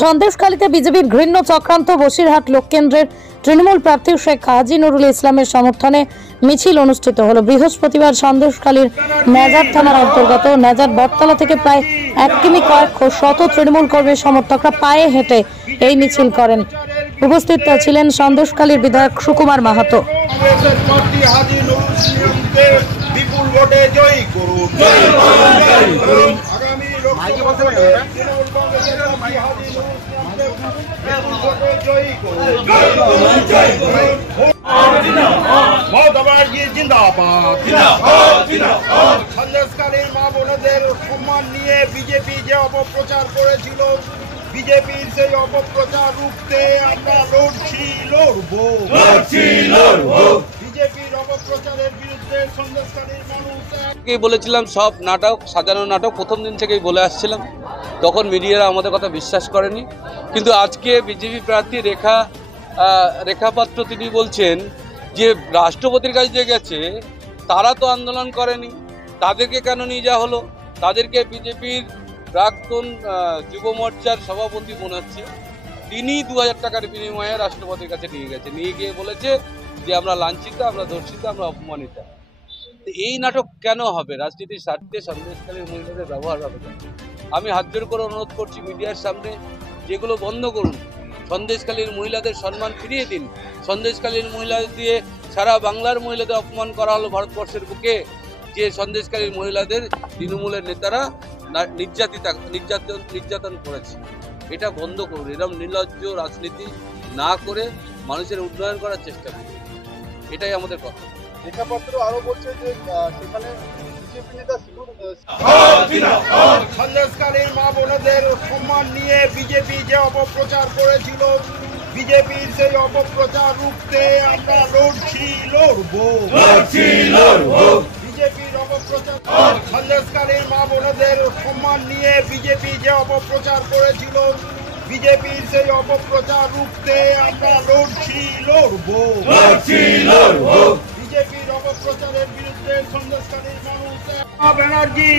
সন্দেশখালীতে বিজেপির ঘৃণ্য চক্রান্ত। বসিরহাট লোককেন্দ্রের তৃণমূল প্রার্থী শেখ কাজী নুরুল ইসলামের সমর্থনে মিছিল অনুষ্ঠিত হলো। বৃহস্পতিবার সন্দেশখালীর নেজার থানার অন্তর্গত নেজার বটতলা থেকে প্রায় 1 কিমি কয়েক শত তৃণমূল কর্মী সমর্থকরা পায়ে হেঁটে এই মিছিল করেন। উপস্থিত ছিলেন সন্দেশখালীর বিধায়ক সুকুমার মাহাতো। বিপুল ভোটে জয়ী করুন। সন্দেশখালীর মা বোনেদের সম্মান নিয়ে বিজেপি যে অপপ্রচার করেছিল, বিজেপির সেই অপপ্রচার রুখতে আমরা লড়বো। বিজেপির অপপ্রচারের বিরুদ্ধে সন্দেশখালীর মানুষ বলেছিলাম, সব নাটক সাজানো নাটক প্রথম দিন থেকেই বলে আসছিলাম। তখন মিডিয়ারা আমাদের কথা বিশ্বাস করেনি, কিন্তু আজকে বিজেপি প্রার্থী রেখা পাত্র তিনি বলছেন যে রাষ্ট্রপতির কাছে যে গেছে তারা তো আন্দোলন করেনি, তাদেরকে কেন নিয়ে যাওয়া হলো? তাদেরকে বিজেপির প্রাক্তন যুব মোর্চার সভাপতি মনে হচ্ছে, তিনি 2000 টাকার বিনিময়ে রাষ্ট্রপতির কাছে নিয়ে গিয়ে বলেছে যে আমরা লাঞ্ছিত, আমরা ধর্ষিত, আমরা অপমানিত। এই নাটক কেন হবে? রাজনীতির স্বার্থে সন্দেশখালীর মহিলাদের ব্যবহার হবে। আমি হাত জোর করে অনুরোধ করছি মিডিয়ার সামনে, যেগুলো বন্ধ করুন। সন্দেশখালীর মহিলাদের সম্মান ফিরিয়ে দিন। সন্দেশখালীর মহিলাদের দিয়ে সারা বাংলার মহিলাদের অপমান করা হলো ভারতবর্ষের বুকে, যে সন্দেশখালীর মহিলাদের তৃণমূলের নেতারা নির্যাতন করেছে। এটা বন্ধ করুন। এরকম নির্লজ্জ রাজনীতি না করে মানুষের উন্নয়ন করার চেষ্টা করুন, এটাই আমাদের কথা। লেখাপত্র আরো বলছে যে সেখানে বিজেপি নেতা সন্দেশখালীর মা বোনেদের সম্মান নিয়ে বিজেপি যে অপপ্রচার করেছিল, বিজেপির সেই অপপ্রচার রুখতে আমরা লড়বো। বিজেপির অপপ্রচার সন্দেশখালীর মা বোনেদের সম্মান নিয়ে বিজেপি যে অপপ্রচার করেছিল, বিজেপির সেই অপপ্রচার রুখতে আমরা লড়বো। বিজেপির অপপ্রচারের বিরুদ্ধে সন্দেশখালীর মানুষ ব্যানার্জি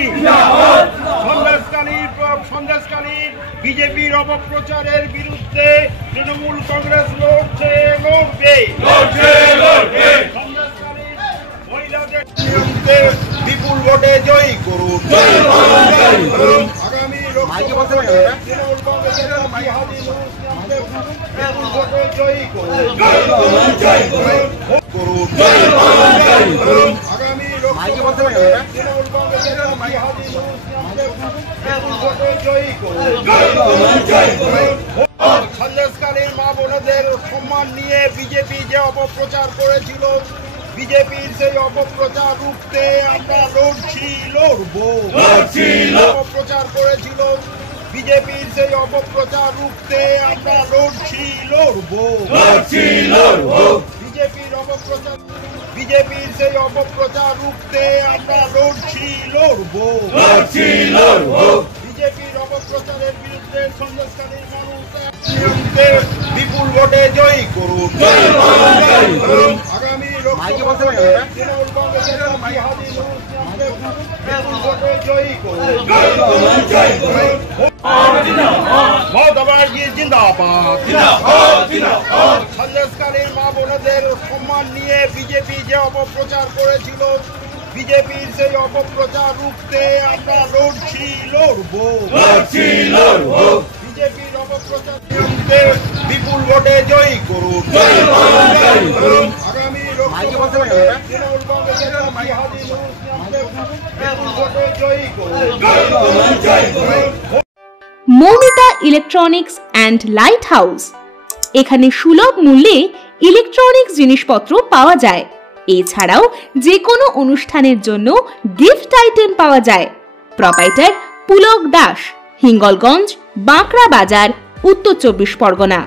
সন্দেশখালীর বিজেপির অপপ্রচারের বিরুদ্ধে তৃণমূল কংগ্রেস লড়বে। সন্দেশখালীর মহিলাদের বিপুল ভোটে জয়ী করুন। আগামী তৃণমূল কংগ্রেসের বিপুল ভোটে জয়ী করুন। আগামী তৃণমূল কংগ্রেসের জয়ী করুন। সন্দেশখালীর মা বোনেদের সম্মান নিয়ে বিজেপি যে অপপ্রচার করেছিল, বিজেপির সেই অপপ্রচার রুখতে আমরা লড়বো। অপপ্রচার করেছিল, বিজেপির সেই অপপ্রচার রুখতে আমরা লড়বো। বিজেপির সেই অপপ্রচার রুখতে আমরা লড়বো। বিজেপির অপপ্রচারের বিরুদ্ধে সন্দেশখালীর মানুষ বিপুল ভোটে জয়ী করুন। আগামী তৃণমূল কংগ্রেসের বিপুল ভোটে জয়ী করুন। সন্দেশখালীর মা বোনেদের সম্মান নিয়ে বিজেপি যে অপপ্রচার করেছিল, বিজেপির সেই অপপ্রচার রুখতে আমরা লড়বো। বিজেপির অপপ্রচার বিপুল ভোটে জয়ী করুন। আগামী তৃণমূল কংগ্রেসের বিপুল ভোটে জয়ী করুন। Moumita electronics and light house, এখানে সুলভ মূল্যে ইলেকট্রনিক্স জিনিসপত্র পাওয়া যায়। এছাড়াও যে কোনো অনুষ্ঠানের জন্য গিফট আইটেম পাওয়া যায়। প্রোপাইটার পুলক দাস, হিঙ্গলগঞ্জ, বাঁকড়া বাজার, উত্তর 24 পরগনা।